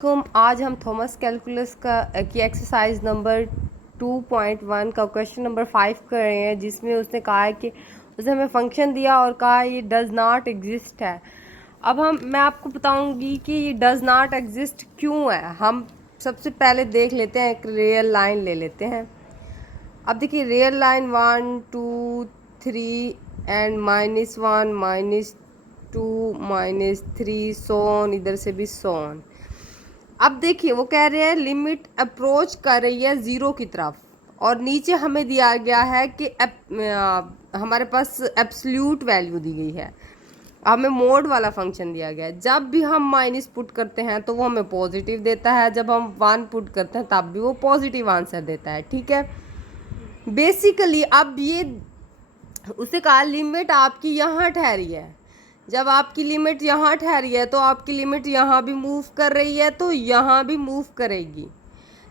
आज हम Thomas calculus की एक्सरसाइज नंबर 2.1 का क्वेश्चन नंबर 5 कर रहे हैं, जिसमें उसने कहा है कि उसने हमें फंक्शन दिया और कहा ये डज़ नॉट एग्जिस्ट है। अब मैं आपको बताऊंगी कि ये डज़ नॉट एग्जिस्ट क्यों है। हम सबसे पहले देख लेते हैं, एक रियल लाइन ले लेते हैं। अब देखिए रियल लाइन 1 2 3 एंड -1 -2 -3 सोन, इधर से भी सोन। अब देखिए वो कह रहे हैं लिमिट अप्रोच कर रही है ज़ीरो की तरफ, और नीचे हमें दिया गया है कि हमारे पास एब्सोल्यूट वैल्यू दी गई है, हमें मोड वाला फंक्शन दिया गया है। जब भी हम माइनस पुट करते हैं तो वो हमें पॉजिटिव देता है, जब हम 1 पुट करते हैं तब भी वो पॉजिटिव आंसर देता है। ठीक है, बेसिकली अब ये उसे कहा लिमिट आपकी यहाँ ठहरी है। जब आपकी लिमिट यहाँ ठहरी है तो आपकी लिमिट यहाँ भी मूव कर रही है, तो यहाँ भी मूव करेगी।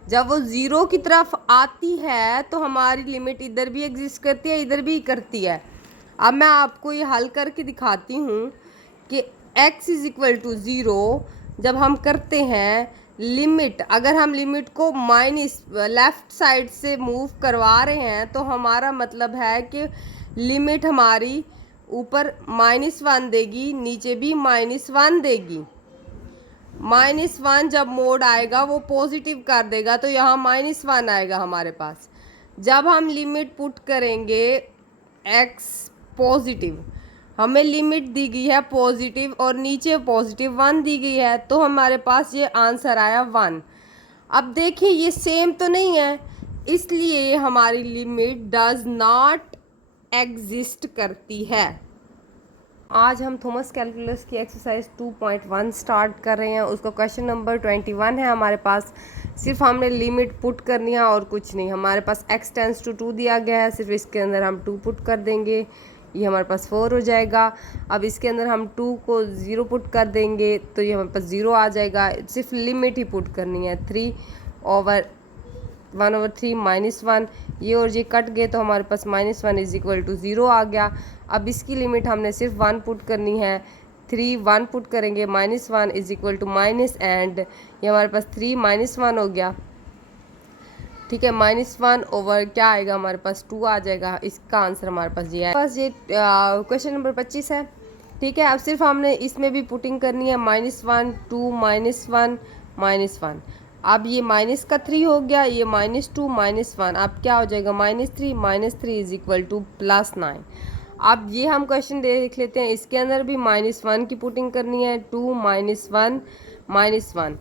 जब वो ज़ीरो की तरफ आती है तो हमारी लिमिट इधर भी एग्जिस्ट करती है, इधर भी करती है। अब मैं आपको ये हल करके दिखाती हूँ कि x is equal to zero जब हम करते हैं लिमिट, अगर हम लिमिट को माइनस लेफ़्ट साइड से मूव करवा रहे हैं तो हमारा मतलब है कि लिमिट हमारी ऊपर -1 देगी, नीचे भी -1 देगी। -1 जब मोड आएगा वो पॉजिटिव कर देगा, तो यहाँ -1 आएगा हमारे पास। जब हम लिमिट पुट करेंगे x पॉजिटिव, हमें लिमिट दी गई है पॉजिटिव और नीचे +1 दी गई है, तो हमारे पास ये आंसर आया 1। अब देखिए ये सेम तो नहीं है, इसलिए हमारी लिमिट डज नॉट एग्जिस्ट करती है। आज हम थॉमस कैलकुलस की एक्सरसाइज 2.1 स्टार्ट कर रहे हैं। उसका क्वेश्चन नंबर 21 है हमारे पास। सिर्फ हमने लिमिट पुट करनी है और कुछ नहीं। हमारे पास x टेंस टू 2 दिया गया है, सिर्फ इसके अंदर हम 2 पुट कर देंगे, ये हमारे पास 4 हो जाएगा। अब इसके अंदर हम 2 को 0 पुट कर देंगे तो ये हमारे पास 0 आ जाएगा। सिर्फ लिमिट ही पुट करनी है, 3/1/3 -1, ये और ये कट गए तो हमारे पास -1 इज इक्वल टू 0 आ गया। अब इसकी लिमिट हमने सिर्फ 1 पुट करनी है, 3 1 पुट करेंगे, -1 is equal to minus, and ये हमारे पास 3 -1 हो गया। ठीक है, -1 ओवर क्या आएगा हमारे पास 2 आ जाएगा। इसका आंसर हमारे पास ये है। बस ये क्वेश्चन नंबर 25 है। ठीक है, अब सिर्फ हमने इसमें भी पुटिंग करनी है, -1 2 -1 -1। अब ये माइनस का 3 हो गया, ये -2 -1, अब क्या हो जाएगा -3 इज इक्वल टू +9। अब ये हम क्वेश्चन देख लेते हैं, इसके अंदर भी -1 की पुटिंग करनी है, 2 -1 -1,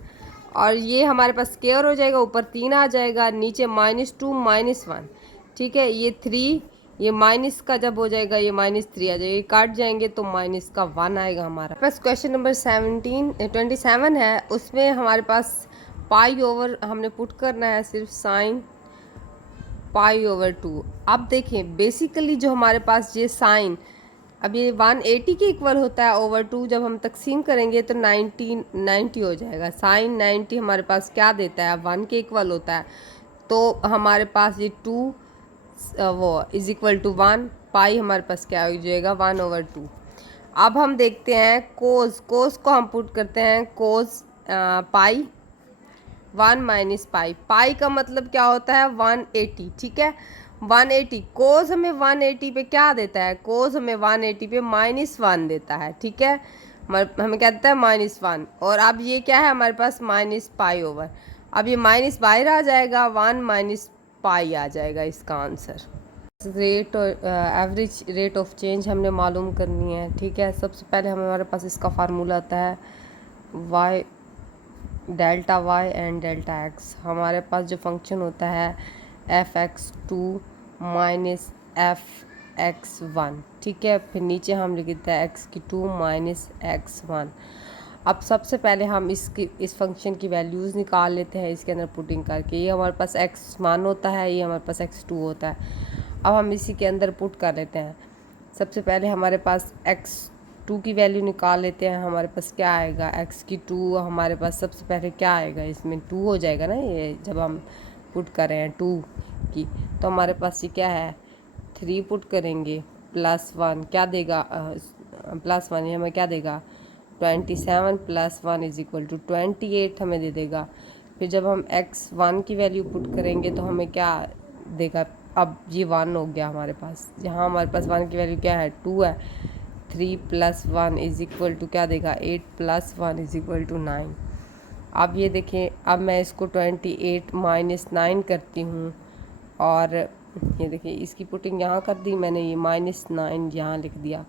और ये हमारे पास स्क्वायर हो जाएगा, ऊपर 3 आ जाएगा, नीचे -2 -1। ठीक है, ये 3 ये माइनस का जब हो जाएगा ये -3 आ जाएगा, ये काट जाएंगे तो माइनस का 1 आएगा हमारा पास। क्वेश्चन नंबर 27 है, उसमें हमारे पास पाई ओवर हमने पुट करना है, सिर्फ साइन π/2। अब देखें बेसिकली जो हमारे पास ये साइन, अब ये 180 के इक्वल होता है ओवर 2, जब हम तकसीम करेंगे तो 90 हो जाएगा। साइन 90 हमारे पास क्या देता है, 1 के इक्वल होता है, तो हमारे पास ये 2 वो इज इक्वल टू 1, पाई हमारे पास क्या हो जाएगा 1/2। अब हम देखते हैं कोस को हम पुट करते हैं, कोस पाई 1 - पाई, पाई का मतलब क्या होता है 180। ठीक है, 180 कोस हमें 180 पे क्या देता है, कोस हमें 180 पे -1 देता है। ठीक है, हमें क्या देता है -1, और अब ये क्या है हमारे पास -पाई ओवर, अब ये माइनस बाहर आ जाएगा, 1 - पाई आ जाएगा इसका आंसर। रेट और एवरेज रेट ऑफ चेंज हमने मालूम करनी है। ठीक है, सबसे पहले हमारे पास इसका फार्मूला आता है y delta y and delta x। हमारे पास जो फंक्शन होता है f(x2 - f(x1)। ठीक है, फिर नीचे हम लिख देते हैं x2 - x1। अब सबसे पहले हम इस फंक्शन की वैल्यूज़ निकाल लेते हैं इसके अंदर पुटिंग करके। ये हमारे पास x1 होता है, ये हमारे पास x2 होता है। अब हम इसी के अंदर पुट कर लेते हैं। सबसे पहले हमारे पास x2 की वैल्यू निकाल लेते हैं, हमारे पास क्या आएगा x2 हमारे पास सबसे पहले क्या आएगा, इसमें 2 हो जाएगा ना, ये जब हम पुट कर रहे हैं 2 की, तो हमारे पास ये क्या है 3 पुट करेंगे, +1 क्या देगा, +1 ये हमें क्या देगा 27 प्लस 1 इज इक्वल टू 28 हमें दे देगा। फिर जब हम x1 की वैल्यू पुट करेंगे तो हमें क्या देगा, अब ये 1 हो गया हमारे पास, यहाँ हमारे पास 1 की वैल्यू क्या है 2 है। 3 प्लस 1 इज इक्वल टू क्या देगा 8 प्लस 1 इज इक्वल टू 9। अब ये देखें, अब मैं इसको 28 माइनस 9 करती हूँ और ये देखिए इसकी पुटिंग यहाँ कर दी मैंने, ये -9 यहाँ लिख दिया।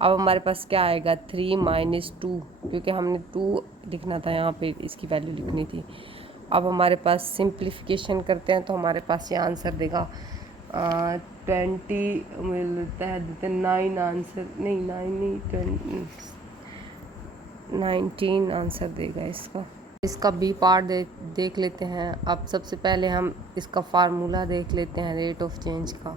अब हमारे पास क्या आएगा 3 माइनस 2, क्योंकि हमने 2 लिखना था यहाँ पे, इसकी वैल्यू लिखनी थी। अब हमारे पास सिंप्लीफिकेशन करते हैं तो हमारे पास ये आंसर देगा 20 मिलता है, देते 9 आंसर, नहीं 9 नहीं 19 आंसर देगा इसका। इसका बी पार्ट देख लेते हैं। अब सबसे पहले हम इसका फार्मूला देख लेते हैं रेट ऑफ चेंज का।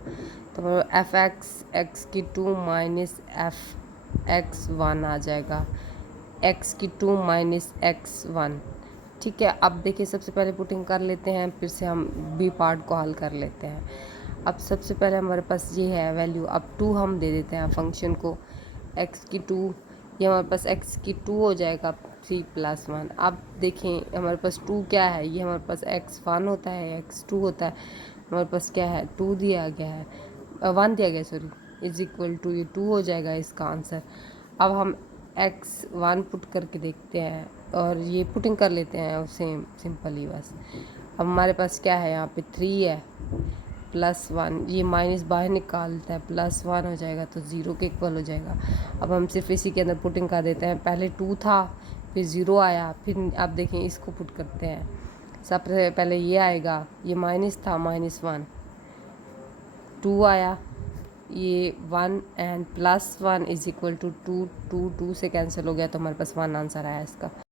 तो एफ एक्स की 2 माइनस एफ एक्स 1 आ जाएगा, एक्स की 2 माइनस एक्स 1। ठीक है, अब देखिए सबसे पहले पुटिंग कर लेते हैं, फिर से हम बी पार्ट को हल कर लेते हैं। अब सबसे पहले हमारे पास ये है वैल्यू, अब 2 हम दे देते हैं फंक्शन को, एक्स की 2, ये हमारे पास एक्स की 2 हो जाएगा 3 प्लस 1। अब देखें हमारे पास 2 क्या है, ये हमारे पास x1 होता है, x2 होता है, हमारे पास क्या है 2 दिया गया है, 1 दिया गया सॉरी, इज इक्वल टू ये 2 हो जाएगा इसका आंसर। अब हम x1 पुट करके देखते हैं और ये पुटिंग कर लेते हैं सेम सिंपली बस। अब हमारे पास क्या है यहाँ पे 3 है प्लस 1, ये माइनस बाहर निकालता है, प्लस 1 हो जाएगा तो 0 के इक्वल हो जाएगा। अब हम सिर्फ इसी के अंदर पुटिंग कर देते हैं, पहले 2 था फिर 0 आया, फिर अब देखें इसको पुट करते हैं। सबसे पहले ये आएगा, ये माइनस था -1, 2 आया, ये 1 and plus 1 is equal to 2, 2 से कैंसिल हो गया तो हमारे पास 1 आंसर आया इसका।